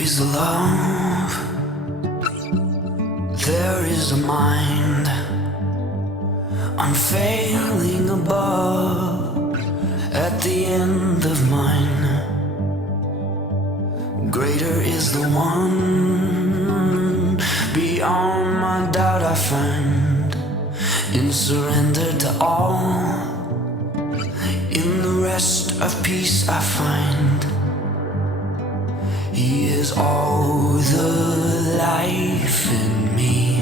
is a love, there is a mind, unfailing above, at the end of mine. Greater is the one, beyond my doubt I find, in surrender to all, in the rest of peace I find. He is all the life in me,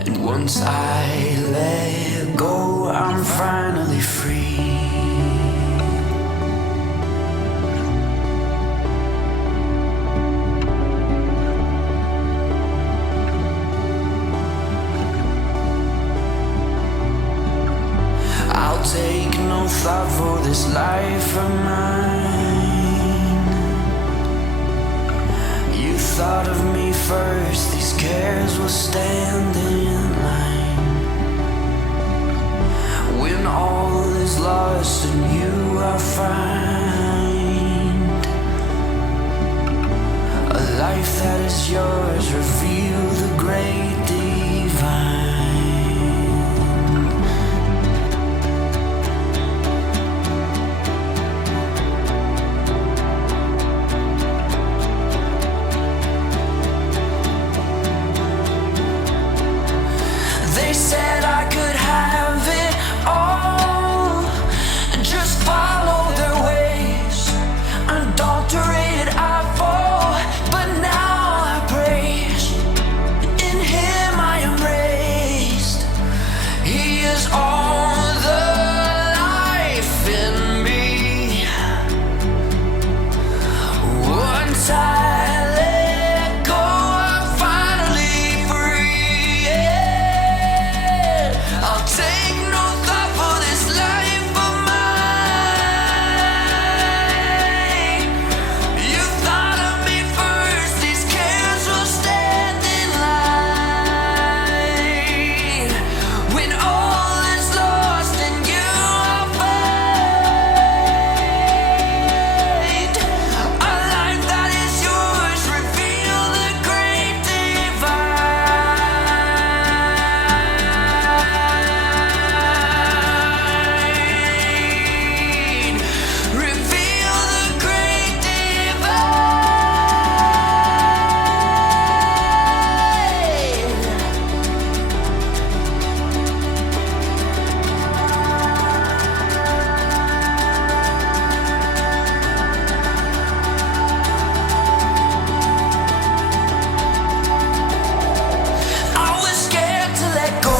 and once I let go, I'm finally free. I'll take no thought for this life of mine. You thought of me first, these cares will stand in line. When all is lost in you I'll find a life that is yours, reveal the great divine. They said I could have it all, just follow their ways. Unadulterated I fall, but now I praise. In Him I am raised. He is all the life in me. Once I let go, I'm finally free. Yeah. I'll take no thought for this life of mine. You thought of me first, these cares will stand in line. When all is lost in you I'll find a life that is yours, reveal the great divine. Reveal the great I was scared to let go,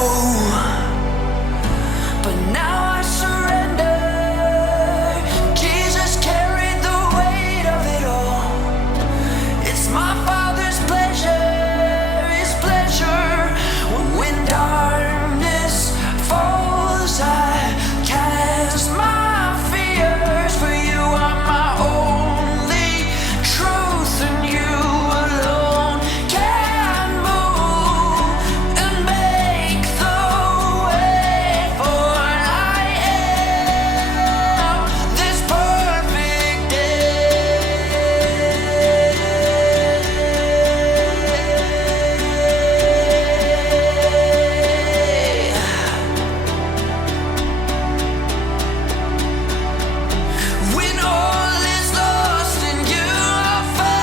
but now I surrender. Jesus carried the weight of it all. It's my Father's pleasure, His pleasure. When darkness falls, I cast my fears, for you are my only truth, and you alone can move and make the way. For I am this perfect day. When all is lost in you I'll find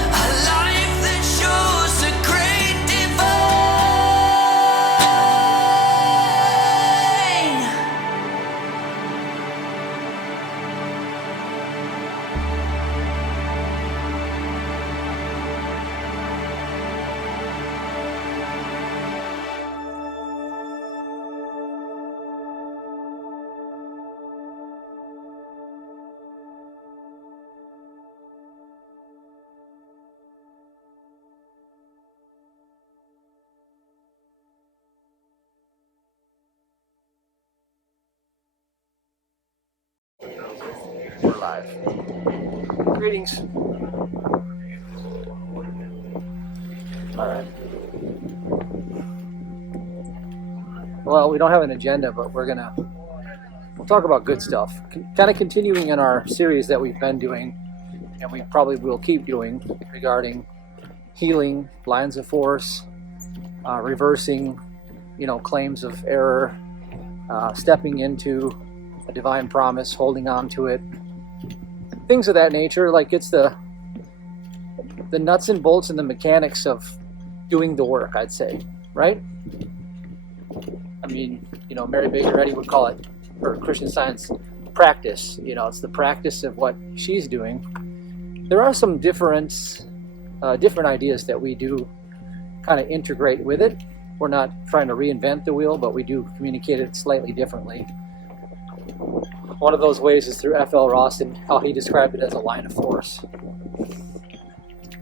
a life that shows the great divine. We're live. Greetings. All right. Well, we don't have an agenda, but we're gonna we'll talk about good stuff. Kind of continuing in our series that we've been doing, and we probably will keep doing, regarding healing, lines of force, reversing, claims of error, stepping into a divine promise, holding on to it, things of that nature. Like, it's the nuts and bolts and the mechanics of doing the work, I'd say, right? I mean, Mary Baker Eddy would call it, or Christian Science, practice. It's the practice of what she's doing. There are some different ideas that we do kind of integrate with it. We're not trying to reinvent the wheel, but we do communicate it slightly differently. One of those ways is through F.L. Ross and how he described it as a line of force.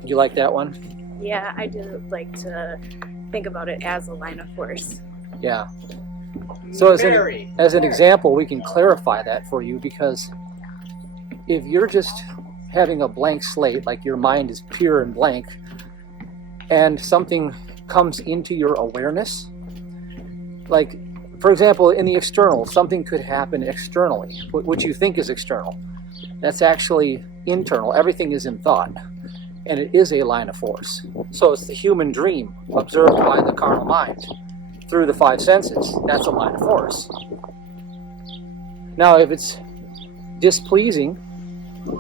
You like that one? Yeah, I do like to think about it as a line of force. Yeah. So as an example, we can clarify that for you, because if you're just having a blank slate, like your mind is pure and blank, and something comes into your awareness, like, for example, in the external, something could happen externally, what you think is external. That's actually internal. Everything is in thought, and it is a line of force. So it's the human dream observed by the carnal mind through the five senses. That's a line of force. Now, if it's displeasing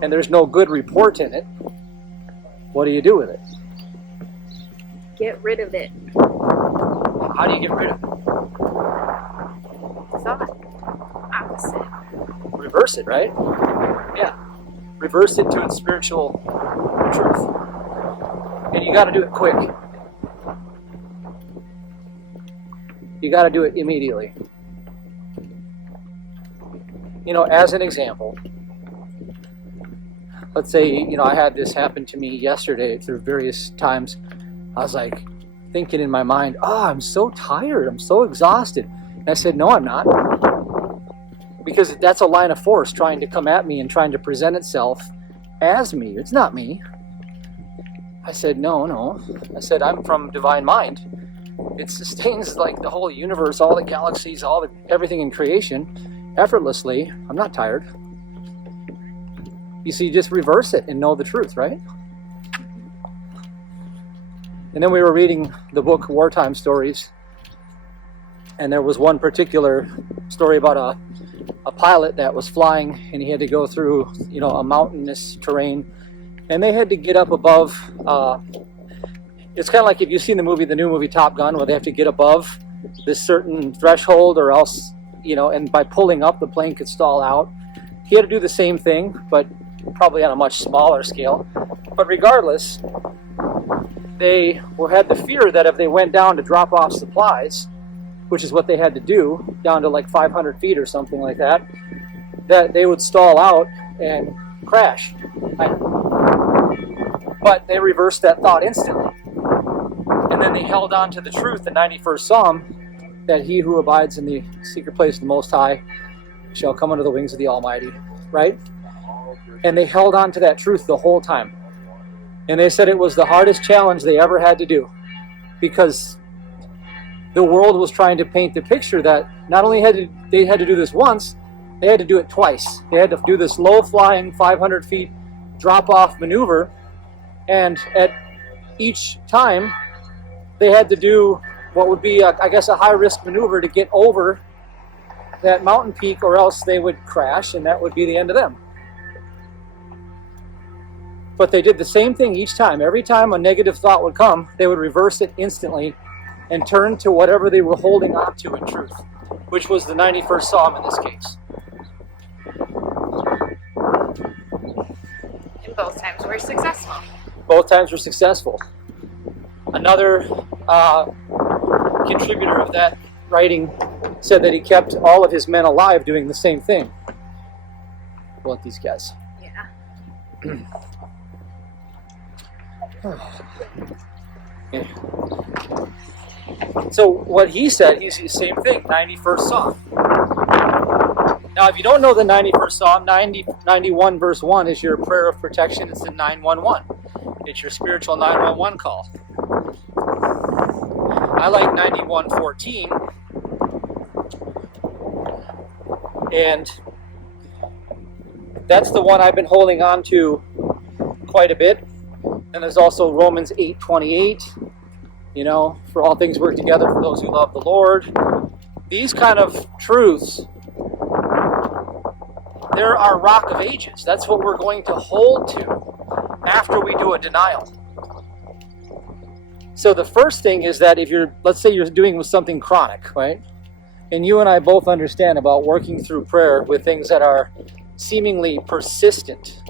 and there's no good report in it, what do you do with it? Get rid of it. How do you get rid of it? Thought. Opposite. Reverse it, right? Yeah. Reverse it to its spiritual truth. And you got to do it quick. You got to do it immediately. As an example, let's say, I had this happen to me yesterday through various times. I was like thinking in my mind, I'm so tired, I'm so exhausted. And I said, no, I'm not. Because that's a line of force trying to come at me and trying to present itself as me. It's not me. I said, no. I said, I'm from divine mind. It sustains like the whole universe, all the galaxies, everything in creation effortlessly. I'm not tired. You see, just reverse it and know the truth, right? And then we were reading the book Wartime Stories, and there was one particular story about a pilot that was flying, and he had to go through, a mountainous terrain, and they had to get up above. It's kind of like if you've seen the new movie Top Gun, where they have to get above this certain threshold, or else, and by pulling up, the plane could stall out. He had to do the same thing, but probably on a much smaller scale. But regardless, they had the fear that if they went down to drop off supplies, which is what they had to do, down to like 500 feet or something like that, that they would stall out and crash. But they reversed that thought instantly. And then they held on to the truth, the 91st Psalm, that he who abides in the secret place of the Most High shall come under the wings of the Almighty, right? And they held on to that truth the whole time. And they said it was the hardest challenge they ever had to do, because the world was trying to paint the picture that not only they had to do this once, they had to do it twice. They had to do this low-flying 500 feet drop-off maneuver, and at each time they had to do what would be, a high-risk maneuver to get over that mountain peak, or else they would crash, and that would be the end of them. But they did the same thing each time. Every time a negative thought would come, they would reverse it instantly and turn to whatever they were holding on to in truth, which was the 91st Psalm in this case. And both times were successful. Both times were successful. Another contributor of that writing said that he kept all of his men alive doing the same thing. We'll let these guys. Yeah. Okay. So what he said, he's the same thing, 91st Psalm. Now, if you don't know the 91st Psalm, 91 verse 1 is your prayer of protection. It's the 911. It's your spiritual 911 call. I like 91:14. And that's the one I've been holding on to quite a bit. And there's also Romans 8:28, you know, for all things work together for those who love the Lord. These kind of truths, they're our rock of ages. That's what we're going to hold to after we do a denial. So the first thing is that if you're, let's say you're doing with something chronic, right? And you and I both understand about working through prayer with things that are seemingly persistent,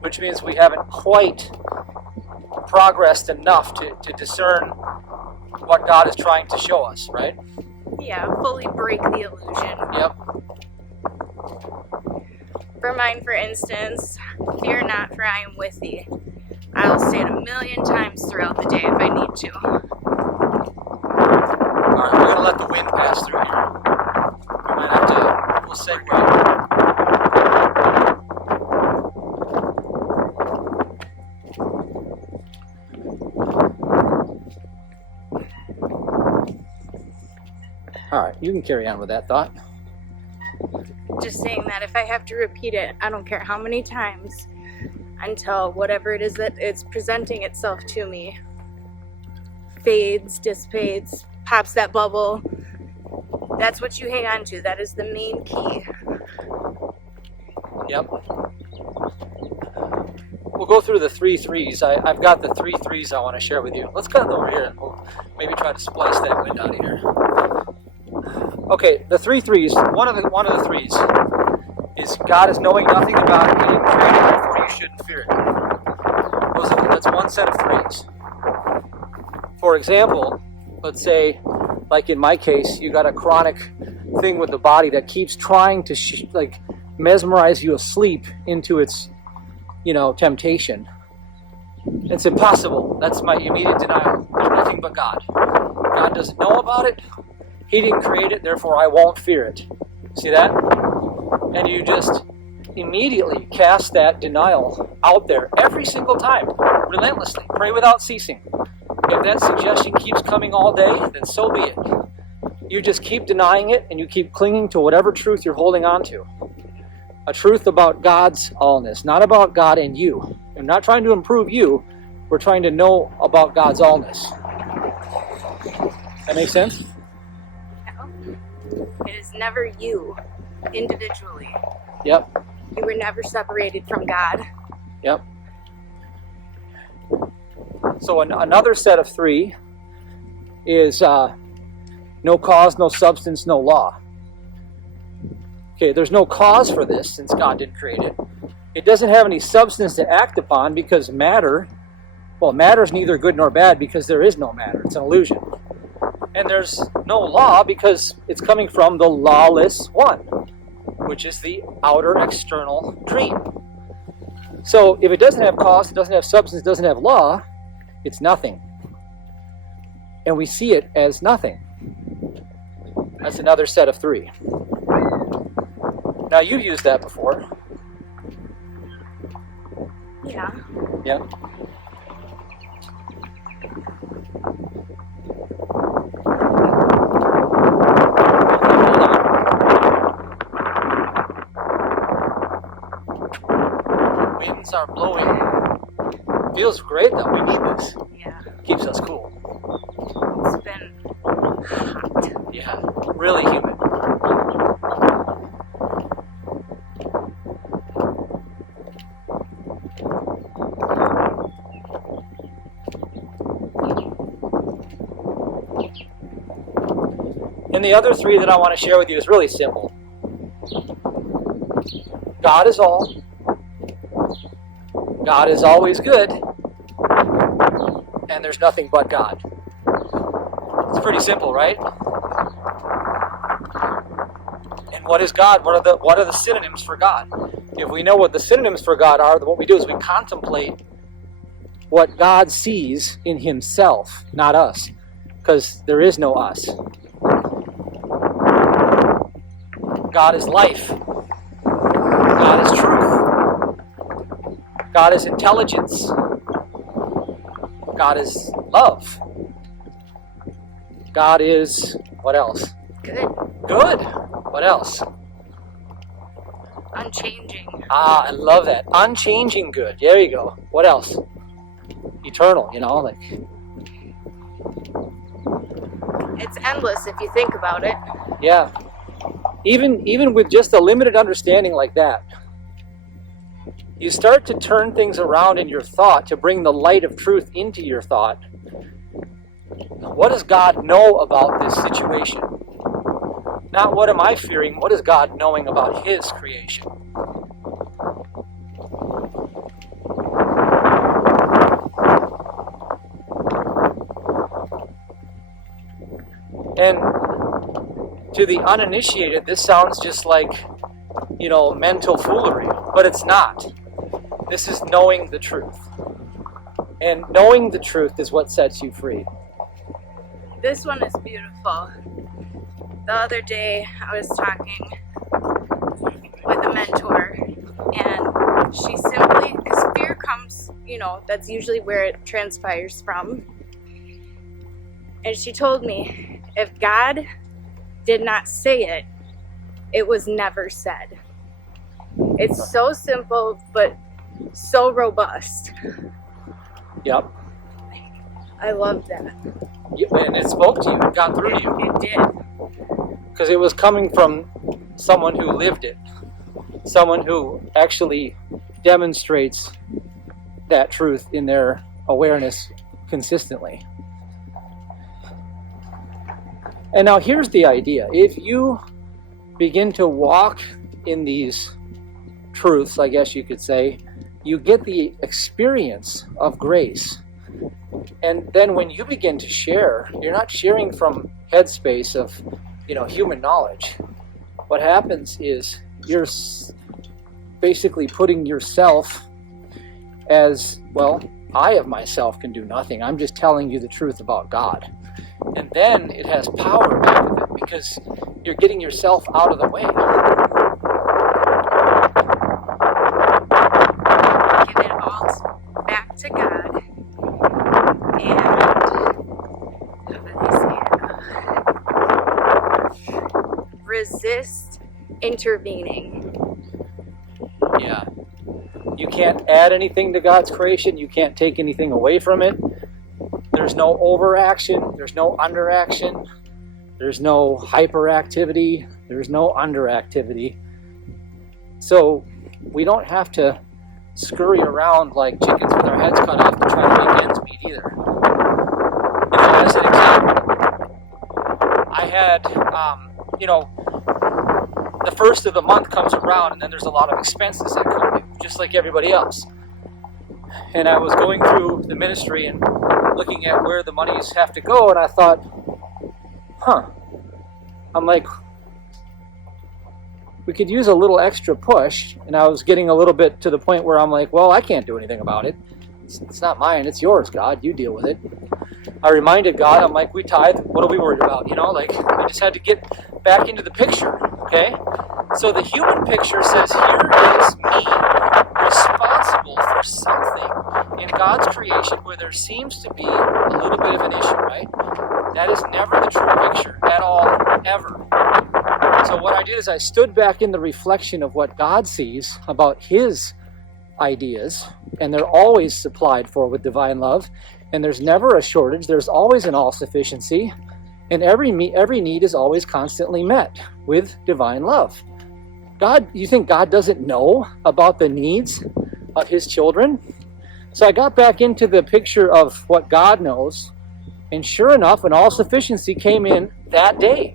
which means we haven't quite progressed enough to discern what God is trying to show us, right? Yeah, fully break the illusion. Yep. For mine, for instance, fear not, for I am with thee. I'll say it 1,000,000 times throughout the day if I need to. Alright, we're going to let the wind pass through here. We might have to, we'll segue. Alright, you can carry on with that thought. Just saying that if I have to repeat it, I don't care how many times, until whatever it is that it's presenting itself to me fades, dissipates, pops that bubble. That's what you hang on to. That is the main key. Yep. We'll go through the 3 threes. I've got the 3 threes I want to share with you. Let's cut over here and we'll maybe try to splice that wind out of here. Okay, the 3 threes. One of the threes is God is knowing nothing about it. He didn't create it, therefore you shouldn't fear it. That's one set of threes. For example, let's say, like in my case, you got a chronic thing with the body that keeps trying to mesmerize you asleep into its, temptation. It's impossible. That's my immediate denial. There's nothing but God. God doesn't know about it. He didn't create it, therefore I won't fear it. See that? And you just immediately cast that denial out there every single time, relentlessly. Pray without ceasing. If that suggestion keeps coming all day, then so be it. You just keep denying it and you keep clinging to whatever truth you're holding on to. A truth about God's allness, not about God and you. I'm not trying to improve you. We're trying to know about God's allness. That make sense? No. It is never you individually. Yep. You were never separated from God. Yep. So another set of 3 is no cause, no substance, no law. Okay, there's no cause for this since God didn't create it. It doesn't have any substance to act upon because matter is neither good nor bad because there is no matter. It's an illusion. And there's no law because it's coming from the lawless one, which is the outer external dream. So if it doesn't have cause, it doesn't have substance, it doesn't have law, it's nothing. And we see it as nothing. That's another set of 3. Now you've used that before. Yeah. Yep. Winds are blowing. Feels great though. We need this. Yeah. Keeps us cool. It's been hot. Yeah. Really humid. And the other 3 that I want to share with you is really simple. God is all. God is always good. And there's nothing but God. It's pretty simple, right? And what is God? What are the synonyms for God? If we know what the synonyms for God are, what we do is we contemplate what God sees in himself, not us. Because there is no us. God is life. God is truth. God is intelligence. God is love. God is, what else? Good. Good. What else? unchanging. Ah, I love that. Unchanging good. There you go. What else? Eternal, like. It's endless if you think about it. Yeah. Even with just a limited understanding like that, you start to turn things around in your thought to bring the light of truth into your thought. What does God know about this situation? Not what am I fearing, what is God knowing about His creation? And to the uninitiated, this sounds just like, mental foolery, but it's not. This is knowing the truth. And knowing the truth is what sets you free. This one is beautiful. The other day I was talking with a mentor, and she simply, because fear comes, that's usually where it transpires from. And she told me, if God did not say it, it was never said. It's so simple, but so robust. Yep. I love that. And it spoke to you, it got through to you. It did. Because it was coming from someone who lived it. Someone who actually demonstrates that truth in their awareness consistently. And now here's the idea. If you begin to walk in these truths, I guess you could say, you get the experience of grace. And then when you begin to share, you're not sharing from headspace of, human knowledge. What happens is you're basically putting yourself as, I of myself can do nothing. I'm just telling you the truth about God. And then it has power back of it because you're getting yourself out of the way. Give it all back to God. And how do they say it? Resist intervening. Yeah. You can't add anything to God's creation. You can't take anything away from it. There's no overaction. There's no underaction. There's no hyperactivity. There's no underactivity. So we don't have to scurry around like chickens with our heads cut off to try to make ends meet either. As an example, I had, the first of the month comes around and then there's a lot of expenses that come in, just like everybody else. And I was going through the ministry and looking at where the monies have to go, and I thought, I'm like, we could use a little extra push. And I was getting a little bit to the point where I'm like, I can't do anything about it. It's not mine, it's yours, God. You deal with it. I reminded God, I'm like, we tithe, what are we worried about? I just had to get back into the picture, okay? So the human picture says, here is me responsible for something in God's creation where there seems to be a little bit of an issue, right? That is never the true picture at all, ever. So what I did is I stood back in the reflection of what God sees about His ideas, and they're always supplied for with divine love, and there's never a shortage. There's always an all-sufficiency, and every need is always constantly met with divine love. God, you think God doesn't know about the needs of His children? So I got back into the picture of what God knows, and sure enough, an all-sufficiency came in that day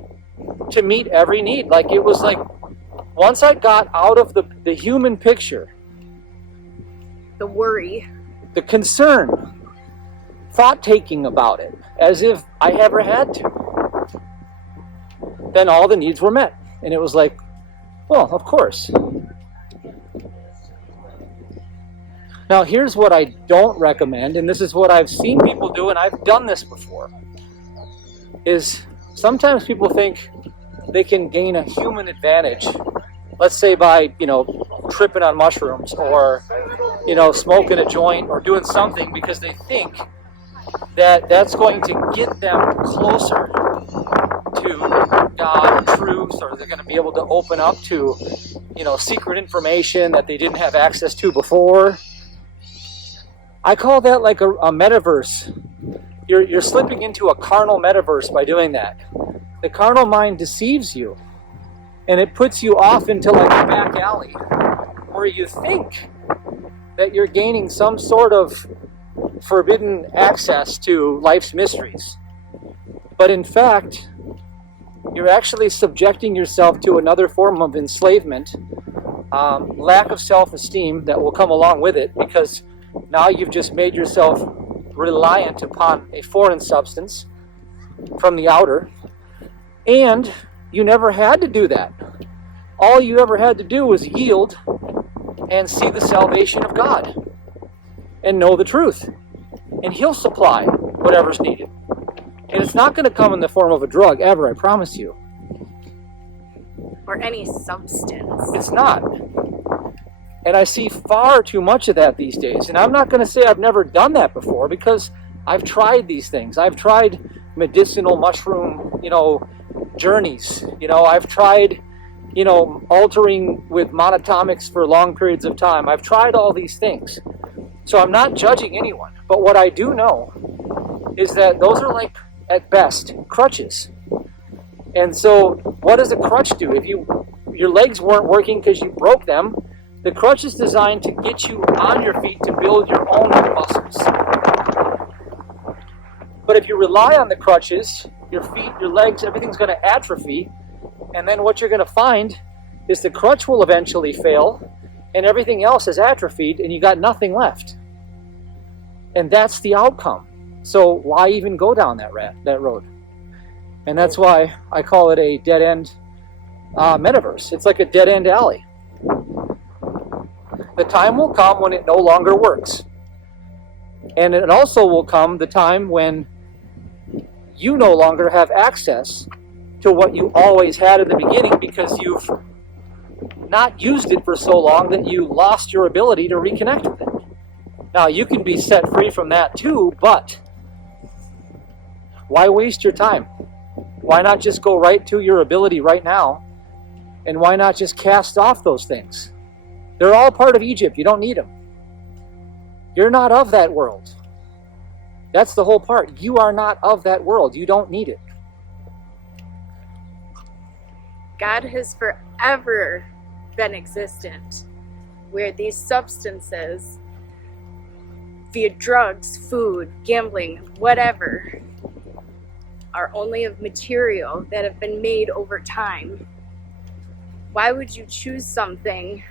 to meet every need. It was like, once I got out of the human picture, The worry. the concern, thought-taking about it, as if I ever had to, then all the needs were met. And it was like, well, of course. Now, here's what I don't recommend, and this is what I've seen people do, and I've done this before, is sometimes people think they can gain a human advantage, let's say by, tripping on mushrooms or, smoking a joint or doing something, because they think that that's going to get them closer to God or truth, or they're going to be able to open up to secret information that they didn't have access to before. I call that like a metaverse. You're slipping into a carnal metaverse by doing that. The carnal mind deceives you, and it puts you off into like a back alley where you think that you're gaining some sort of forbidden access to life's mysteries. But in fact, you're actually subjecting yourself to another form of enslavement, lack of self-esteem that will come along with it, because now you've just made yourself reliant upon a foreign substance from the outer, and you never had to do that. All you ever had to do was yield and see the salvation of God and know the truth, and He'll supply whatever's needed. And it's not going to come in the form of a drug ever, I promise you. Or any substance. It's not. And I see far too much of that these days. And I'm not going to say I've never done that before, because I've tried these things. I've tried medicinal mushroom, journeys. I've tried, altering with monatomics for long periods of time. I've tried all these things. So I'm not judging anyone. But what I do know is that those are like, at best, crutches. And so what does a crutch do? If your legs weren't working because you broke them, the crutch is designed to get you on your feet to build your own muscles. But if you rely on the crutches, your feet, your legs, everything's going to atrophy. And then what you're going to find is the crutch will eventually fail, and everything else is atrophied, and you got nothing left. And that's the outcome. So why even go down that road? And that's why I call it a dead-end metaverse. It's like a dead-end alley. The time will come when it no longer works. And it also will come the time when you no longer have access to what you always had in the beginning, because you've not used it for so long that you lost your ability to reconnect with it. Now, you can be set free from that too, but why waste your time? Why not just go right to your ability right now? And why not just cast off those things? They're all part of Egypt. You don't need them. You're not of that world. That's the whole part. You are not of that world. You don't need it. God has forever been existent, where these substances, via drugs, food, gambling, whatever, are only of material that have been made over time. Why would you choose something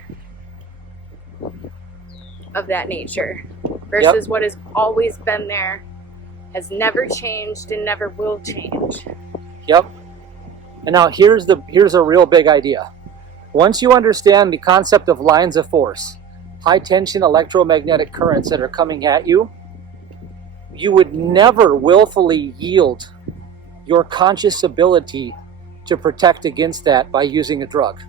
of that nature versus what has always been there, has never changed, and never will change? Yep. And now here's a real big idea. Once you understand the concept of lines of force, high tension electromagnetic currents that are coming at you, you would never willfully yield your conscious ability to protect against that by using a drug.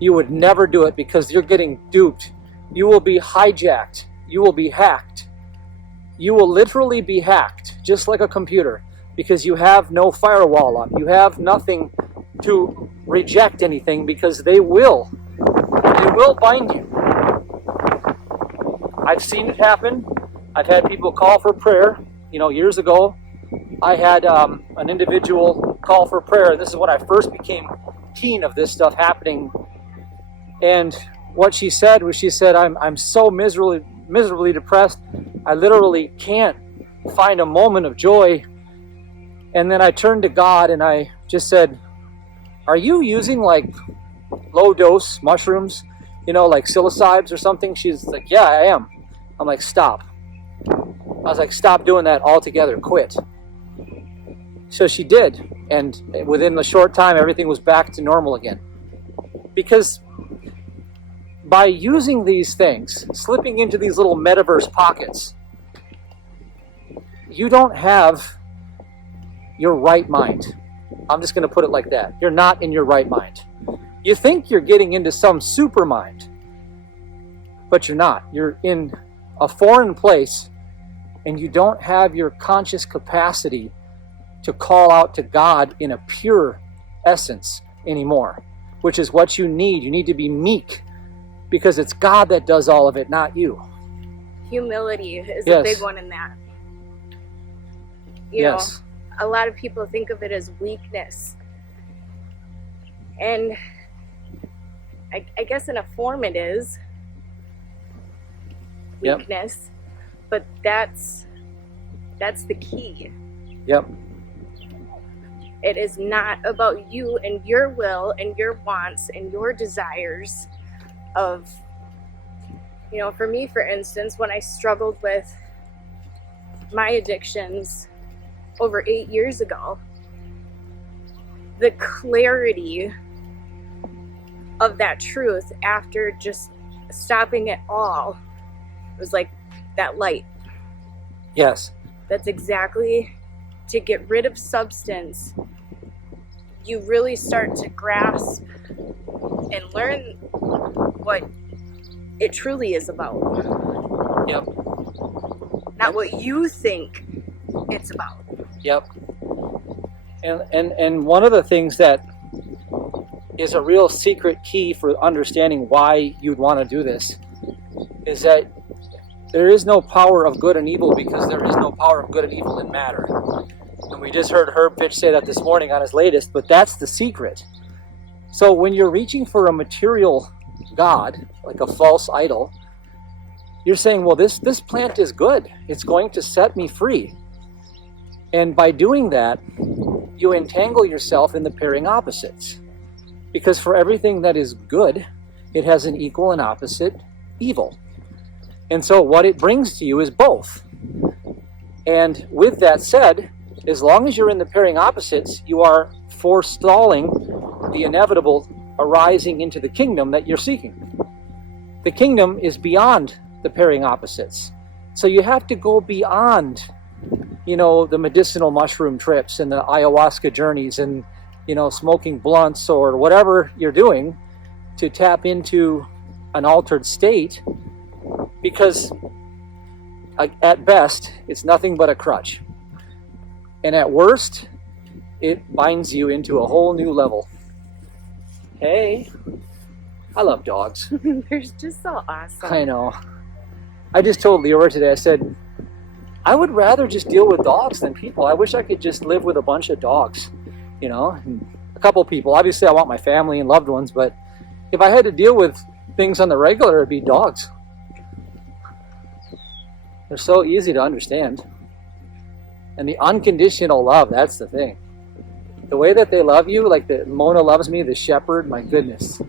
You would never do it, because you're getting duped. You will be hijacked. You will be hacked. You will literally be hacked, just like a computer, because you have no firewall up. You have nothing to reject anything, because they will bind you. I've seen it happen. I've had people call for prayer. Years ago, I had an individual call for prayer. This is when I first became keen of this stuff happening. And what she said was, I'm so miserably depressed. I literally can't find a moment of joy. And then I turned to God and I just said, are you using like low dose mushrooms, like psilocybes or something? She's like, yeah, I am. I'm like, stop. I was like, stop doing that altogether, quit. So she did, and within a short time, everything was back to normal again. Because by using these things, slipping into these little metaverse pockets, you don't have your right mind. I'm just going to put it like that. You're not in your right mind. You think you're getting into some super mind, but you're not. You're in a foreign place, and you don't have your conscious capacity to call out to God in a pure essence anymore. which is what you need. You need to be meek because it's God that does all of it, not you. Humility is Yes. a big one in that. You Yes. know, a lot of people think of it as weakness. And I guess in a form it is Yep. weakness, but that's the key. Yep. It is not about you and your will and your wants and your desires of, you know, for me, for instance, when I struggled with my addictions over 8 years ago, the clarity of that truth after just stopping it all was like that light. Yes. That's exactly, to get rid of substance, you really start to grasp and learn what it truly is about. Yep. Not what you think it's about. Yep. And one of the things that is a real secret key for understanding why you'd want to do this is that there is no power of good and evil because there is no power of good and evil in matter. And we just heard Herb Fitch say that this morning on his latest, but that's the secret. So when you're reaching for a material God, like a false idol, you're saying, well, this plant is good. It's going to set me free. And by doing that, you entangle yourself in the pairing opposites. Because for everything that is good, it has an equal and opposite evil. And so what it brings to you is both. And with that said, as long as you're in the pairing opposites, you are forestalling the inevitable arising into the kingdom that you're seeking. The kingdom is beyond the pairing opposites. So you have to go beyond, you know, the medicinal mushroom trips and the ayahuasca journeys and, you know, smoking blunts or whatever you're doing to tap into an altered state, because at best, it's nothing but a crutch. And at worst, it binds you into a whole new level. Hey, I love dogs. They're just so awesome. I know. I just told Leora today, I said, I would rather just deal with dogs than people. I wish I could just live with a bunch of dogs, you know, and a couple people. Obviously, I want my family and loved ones, but if I had to deal with things on the regular, it'd be dogs. They're so easy to understand. And the unconditional love, that's the thing. The way that they love you, like the Mona loves me, the shepherd, my goodness.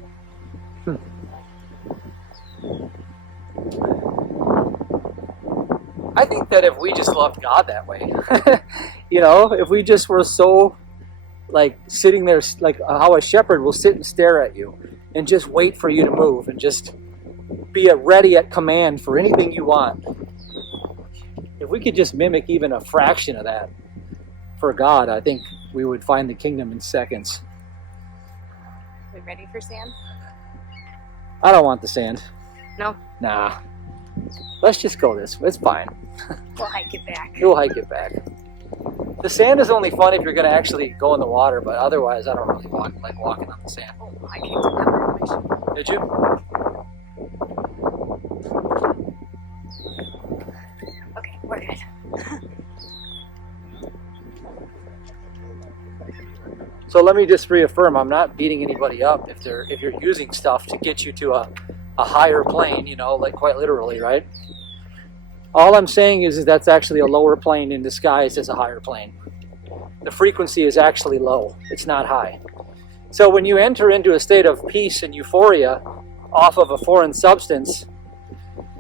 I think that if we just loved God that way, you know, if we just were so, like, sitting there, like how a shepherd will sit and stare at you and just wait for you to move and just be ready at command for anything you want. If we could just mimic even a fraction of that for God, I think we would find the kingdom in seconds. We ready for sand? I don't want the sand. No? Nah. Let's just go this way. It's fine. We'll hike it back. We'll hike it back. The sand is only fun if you're going to actually go in the water, but otherwise I don't really like walking on the sand. Oh, I kicked another mission. Did you? Okay, we're good. So let me just reaffirm, I'm not beating anybody up if you're using stuff to get you to a higher plane, you know, like quite literally, right? All I'm saying is that's actually a lower plane in disguise as a higher plane. The frequency is actually low. It's not high. So when you enter into a state of peace and euphoria off of a foreign substance,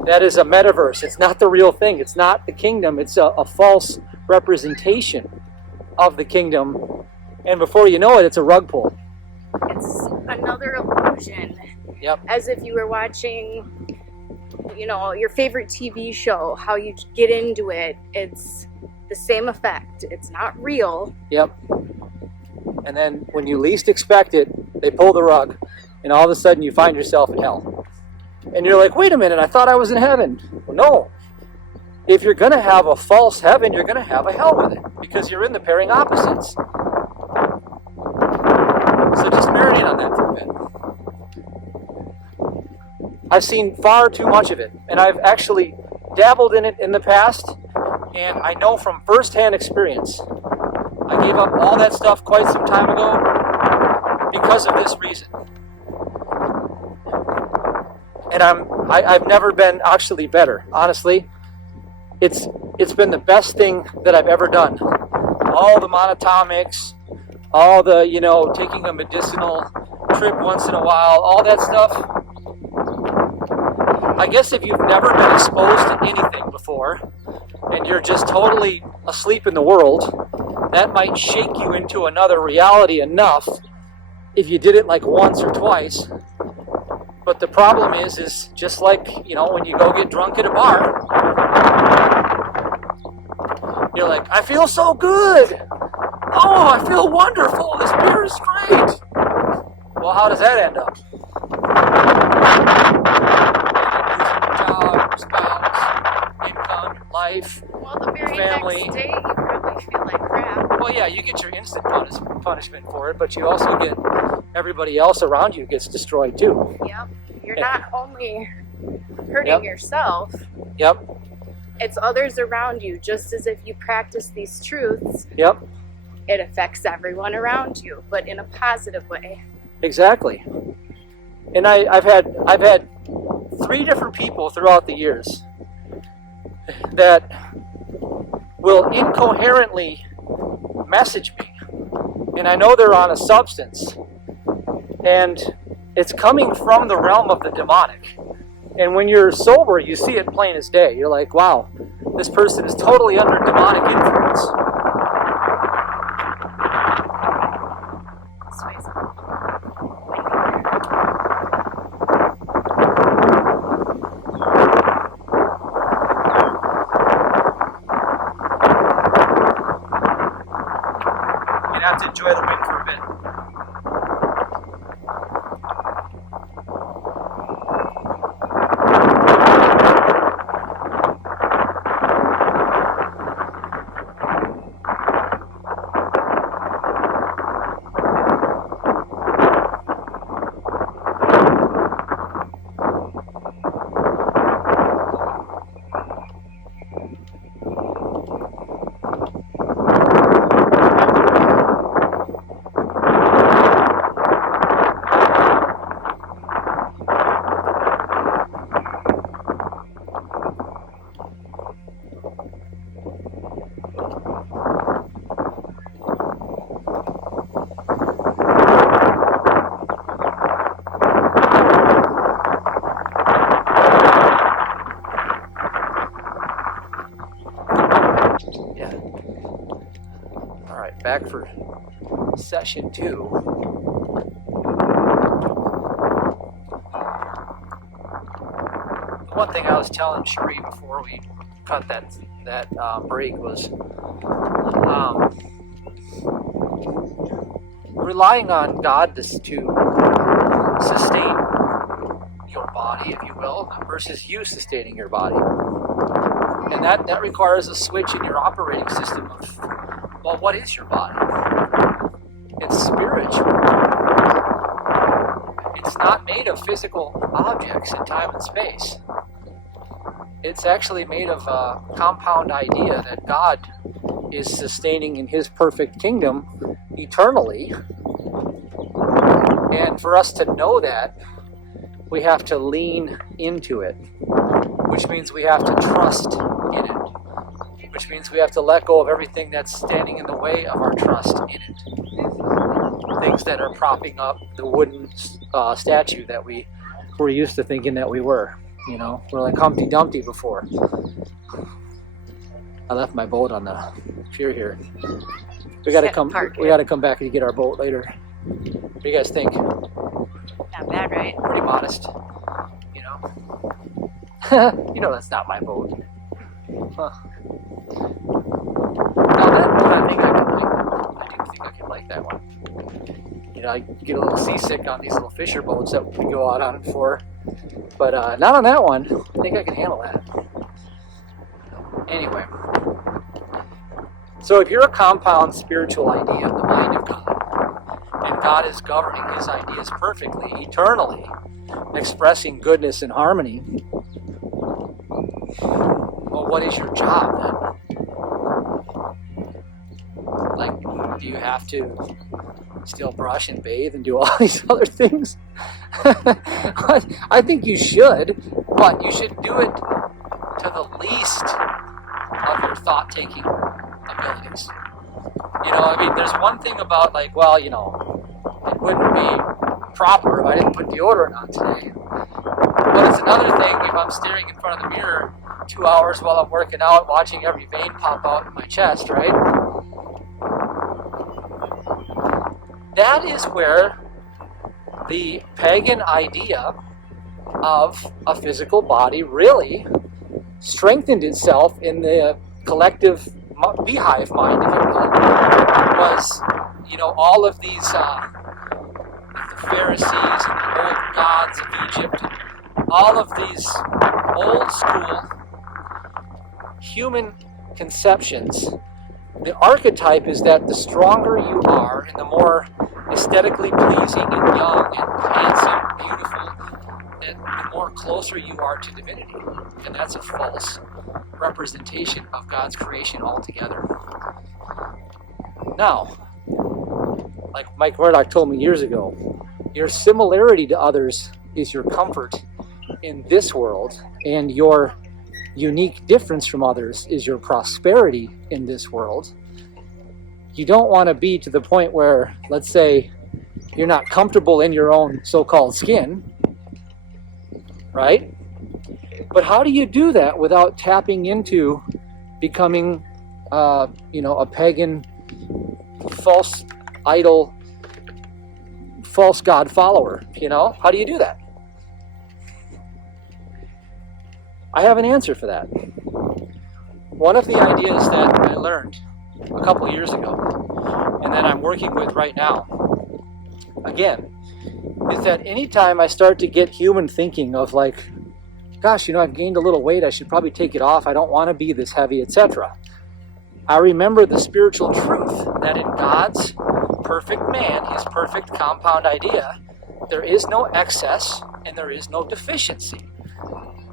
that is a metaverse. It's not the real thing. It's not the kingdom. It's a false representation of the kingdom. And before you know it, it's a rug pull. It's another illusion. Yep. As if you were watching, you know, your favorite TV show, how you get into it. It's the same effect. It's not real. Yep. And then when you least expect it, they pull the rug, and all of a sudden you find yourself in hell. And you're like, wait a minute, I thought I was in heaven. Well, no. If you're going to have a false heaven, you're going to have a hell with it, because you're in the pairing opposites. So just marinate on that for a bit. I've seen far too much of it, and I've actually dabbled in it in the past, and I know from firsthand experience, I gave up all that stuff quite some time ago because of this reason. And I've never been actually better, honestly. It's been the best thing that I've ever done. All the monatomics, all the, taking a medicinal trip once in a while, all that stuff. I guess if you've never been exposed to anything before, and you're just totally asleep in the world, that might shake you into another reality enough if you did it like once or twice. But the problem is just like, when you go get drunk at a bar, you're like, I feel so good. Oh, I feel wonderful. This beer is great. Well, how does that end up? Job, spouse, income, life, Well, the very family. next day, you probably feel like crap. Well, yeah, you get your instant punishment for it, but you also get everybody else around you gets destroyed too. Yep. You're not only hurting yourself, Yep. it's others around you. Just as if you practice these truths, Yep. it affects everyone around you, but in a positive way. Exactly. And I've had 3 different people throughout the years that will incoherently message me, and I know they're on a substance, and it's coming from the realm of the demonic. And when you're sober, you see it plain as day. You're like, wow, this person is totally under demonic influence. You'd have to enjoy the wind for a bit. Back for session 2. The one thing I was telling Cherie before we cut that break was relying on God to sustain your body, if you will, versus you sustaining your body. And that requires a switch in your operating system of, well, what is your body? It's spiritual. It's not made of physical objects in time and space. It's actually made of a compound idea that God is sustaining in His perfect kingdom eternally. And for us to know that, we have to lean into it, which means we have to trust in it. Which means we have to let go of everything that's standing in the way of our trust in it. Things that are propping up the wooden statue that we were used to thinking that we were. We're like Humpty Dumpty before. I left my boat on the pier here. We gotta come back and get our boat later. What do you guys think? Not bad, right? Pretty modest. That's not my boat. Huh. Now that one I think I can like. I do think I can like that one. I get a little seasick on these little fisher boats that we go out on for. But not on that one. I think I can handle that. Anyway. So if you're a compound spiritual idea of the mind of God, and God is governing His ideas perfectly, eternally, expressing goodness and harmony, well, what is your job then? Like, do you have to still brush and bathe and do all these other things? I think you should, but you should do it to the least of your thought-taking abilities. You know, I mean, there's one thing about like, well, you know, it wouldn't be proper if I didn't put deodorant on today. But it's another thing if I'm staring in front of the mirror 2 hours while I'm working out, watching every vein pop out in my chest, right? That is where the pagan idea of a physical body really strengthened itself in the collective beehive mind, if you will. Was, you know, all of these the Pharisees and the old gods of Egypt, all of these old school human conceptions. The archetype is that the stronger you are and the more aesthetically pleasing and young and handsome, beautiful, that the more closer you are to divinity. And that's a false representation of God's creation altogether. Now, like Mike Murdoch told me years ago, your similarity to others is your comfort in this world, and your unique difference from others is your prosperity in this world. You don't want to be to the point where, let's say, you're not comfortable in your own so-called skin, right? But how do you do that without tapping into becoming, a pagan, false idol, false god follower? You know, how do you do that? I have an answer for that. One of the ideas that I learned a couple years ago, and that I'm working with right now, again, is that anytime I start to get human thinking of like, gosh, you know, I've gained a little weight, I should probably take it off, I don't want to be this heavy, etc. I remember the spiritual truth that in God's perfect man, his perfect compound idea, there is no excess and there is no deficiency.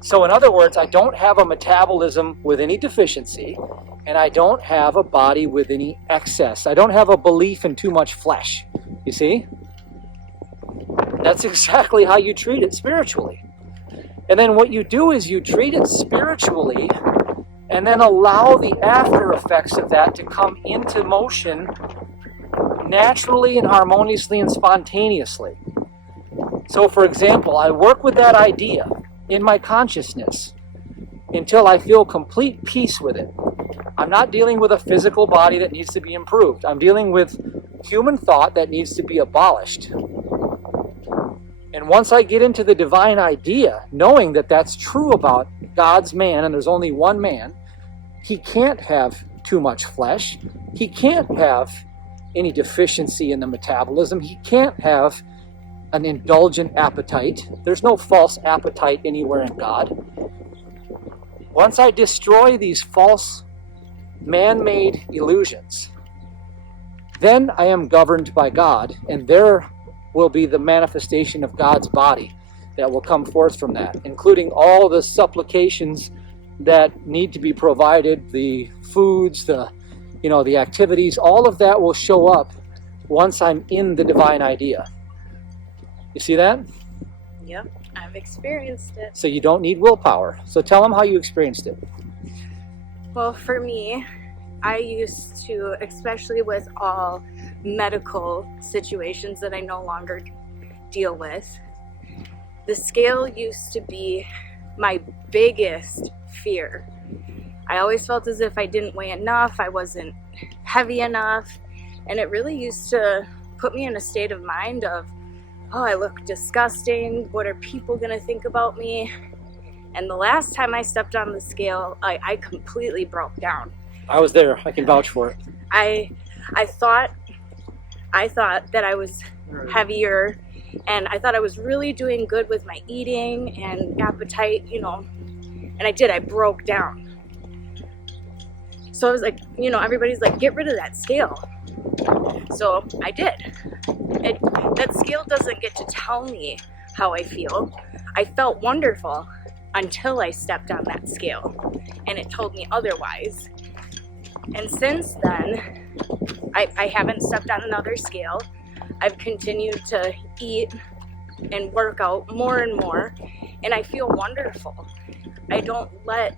So in other words, I don't have a metabolism with any deficiency, and I don't have a body with any excess. I don't have a belief in too much flesh. You see? That's exactly how you treat it spiritually. And then what you do is you treat it spiritually and then allow the after effects of that to come into motion naturally and harmoniously and spontaneously. So for example, I work with that idea in my consciousness until I feel complete peace with it. I'm not dealing with a physical body that needs to be improved. I'm dealing with human thought that needs to be abolished. And once I get into the divine idea, knowing that that's true about God's man, and there's only one man, he can't have too much flesh. He can't have any deficiency in the metabolism. He can't have an indulgent appetite. There's no false appetite anywhere in God. Once I destroy these false man-made illusions, then I am governed by God, and there will be the manifestation of God's body that will come forth from that, including all the supplications that need to be provided, the foods, the activities, all of that will show up once I'm in the divine idea. You see that? Yep, I've experienced it. So you don't need willpower. So tell them how you experienced it. Well, for me, I used to, especially with all medical situations that I no longer deal with, the scale used to be my biggest fear. I always felt as if I didn't weigh enough, I wasn't heavy enough, and it really used to put me in a state of mind of, oh, I look disgusting, what are people going to think about me? And the last time I stepped on the scale, I completely broke down. I was there, I can vouch for it. I thought that I was heavier, and I thought I was really doing good with my eating and appetite, and I broke down. So I was like, everybody's like, get rid of that scale. So I did. That scale doesn't get to tell me how I feel. I felt wonderful until I stepped on that scale and it told me otherwise. And since then, I haven't stepped on another scale. I've continued to eat and work out more and more, and I feel wonderful. I don't let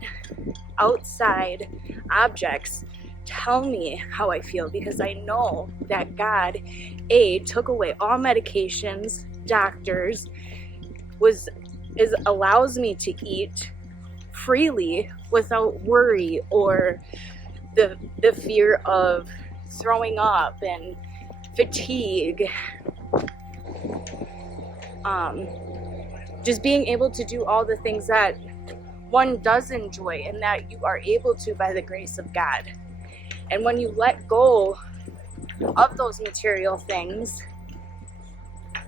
outside objects tell me how I feel, because I know that God, took away all medications, doctors, allows me to eat freely without worry or the fear of throwing up and fatigue. Just being able to do all the things that one does enjoy and that you are able to by the grace of God. And when you let go of those material things,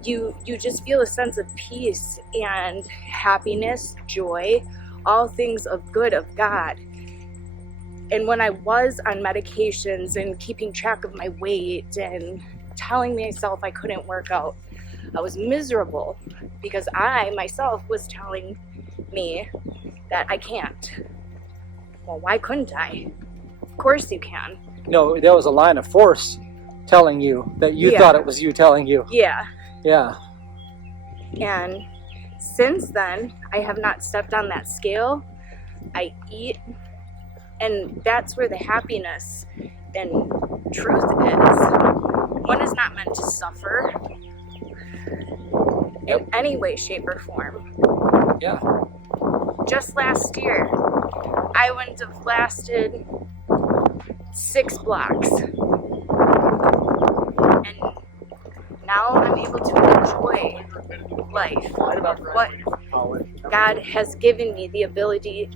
you just feel a sense of peace and happiness, joy, all things of good of God. And when I was on medications and keeping track of my weight and telling myself I couldn't work out, I was miserable because I myself was telling me that I can't. Well, why couldn't I? Of course you can. No, there was a line of force telling you that you thought it was you telling you. Yeah. Yeah. And since then, I have not stepped on that scale. I eat, and that's where the happiness and truth is. One is not meant to suffer in any way, shape, or form. Yeah. Just last year, I wouldn't have lasted 6 blocks. And now I'm able to enjoy life, what God has given me the ability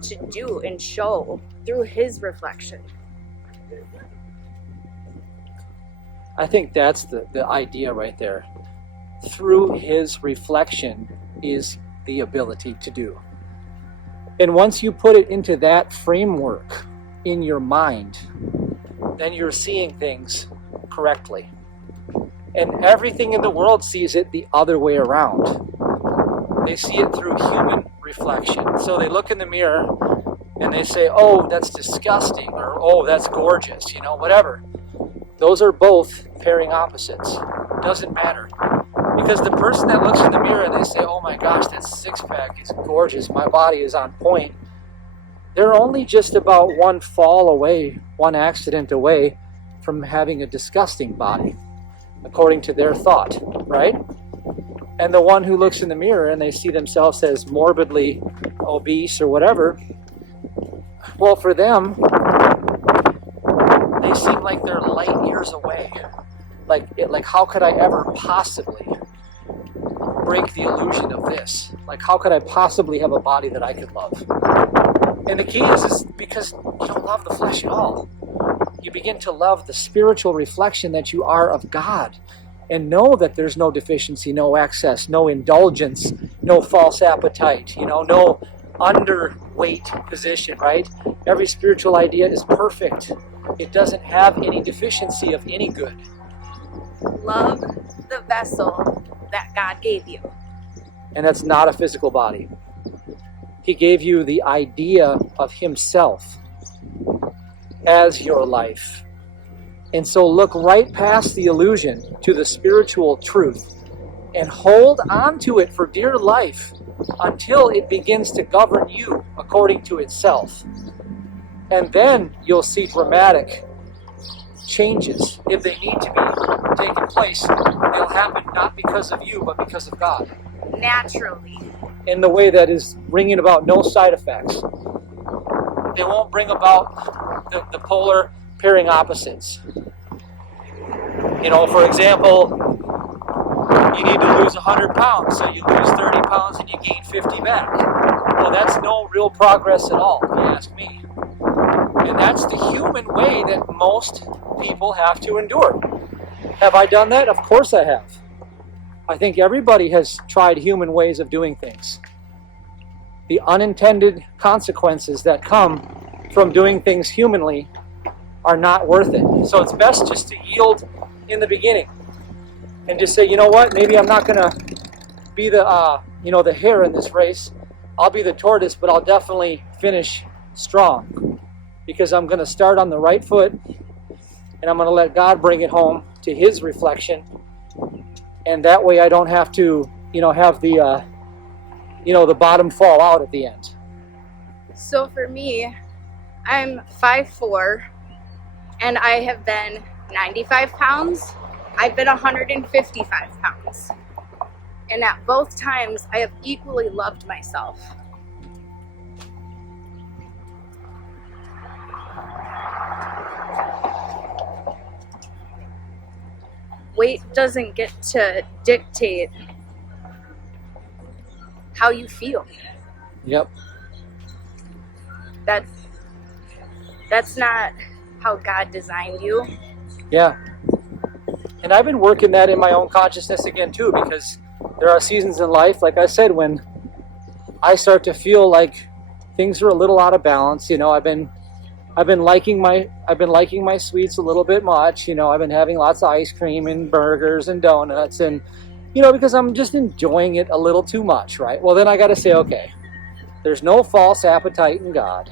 to do and show through His reflection. I think that's the idea right there. Through His reflection is the ability to do. And once you put it into that framework in your mind, then you're seeing things correctly. And everything in the world sees it the other way around. They see it through human reflection. So they look in the mirror and they say, oh, that's disgusting, or oh, that's gorgeous, whatever. Those are both pairing opposites. Doesn't matter. Because the person that looks in the mirror and they say, oh my gosh, that six-pack is gorgeous, my body is on point, they're only just about one fall away, one accident away from having a disgusting body, according to their thought, right? And the one who looks in the mirror and they see themselves as morbidly obese or whatever, well, for them, they seem like they're light years away. Like how could I ever possibly break the illusion of this? Like, how could I possibly have a body that I could love? And the key is because you don't love the flesh at all. You begin to love the spiritual reflection that you are of God, and know that there's no deficiency, no excess, no indulgence, no false appetite, no underweight position, right? Every spiritual idea is perfect. It doesn't have any deficiency of any good. Love the vessel that God gave you. And that's not a physical body. He gave you the idea of Himself as your life. And so look right past the illusion to the spiritual truth and hold on to it for dear life until it begins to govern you according to itself. And then you'll see dramatic changes. If they need to be taking place, they'll happen not because of you, but because of God. Naturally. In the way that is bringing about no side effects. They won't bring about the polar pairing opposites. For example, you need to lose 100 pounds, so you lose 30 pounds and you gain 50 back. Well, that's no real progress at all, if you ask me. And that's the human way that most people have to endure. Have I done that? Of course I have. I think everybody has tried human ways of doing things. The unintended consequences that come from doing things humanly are not worth it. So it's best just to yield in the beginning and just say, you know what, maybe I'm not going to be the the hare in this race. I'll be the tortoise, but I'll definitely finish strong because I'm going to start on the right foot, and I'm going to let God bring it home to His reflection, and that way I don't have to have the the bottom fall out at the end. So for me, I'm 5'4", and I have been 95 pounds. I've been 155 pounds. And at both times, I have equally loved myself. Weight doesn't get to dictate how you feel. Yep. That's not how God designed you. Yeah. And I've been working that in my own consciousness again too, because there are seasons in life, like I said, when I start to feel like things are a little out of balance. I've been liking my sweets a little bit much. I've been having lots of ice cream and burgers and donuts, and because I'm just enjoying it a little too much, right? Well, then I got to say, okay, there's no false appetite in God.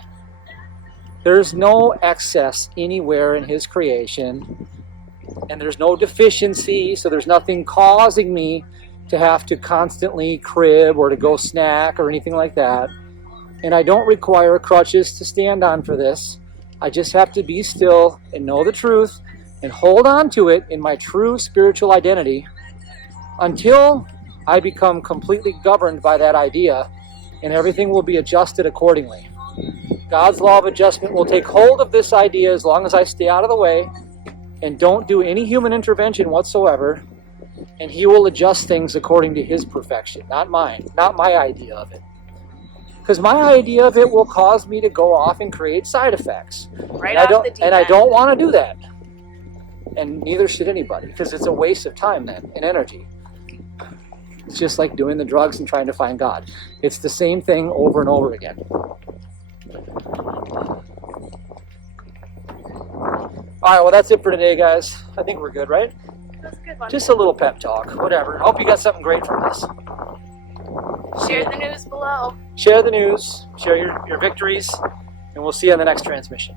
There's no excess anywhere in His creation, and there's no deficiency, so there's nothing causing me to have to constantly crib or to go snack or anything like that. And I don't require crutches to stand on for this. I just have to be still and know the truth and hold on to it in my true spiritual identity until I become completely governed by that idea, and everything will be adjusted accordingly. God's law of adjustment will take hold of this idea as long as I stay out of the way and don't do any human intervention whatsoever, and He will adjust things according to His perfection, not mine, not my idea of it. Because my idea of it will cause me to go off and create side effects. Right off the deep and I end. don't want to do that. And neither should anybody, because it's a waste of time then and energy. It's just like doing the drugs and trying to find God. It's the same thing over and over again. All right, well, that's it for today, guys. I think we're good, right? That's a good one. Just a little pep talk, whatever. Hope you got something great from this. Share the news below. Share the news, share your victories, and we'll see you on the next transmission.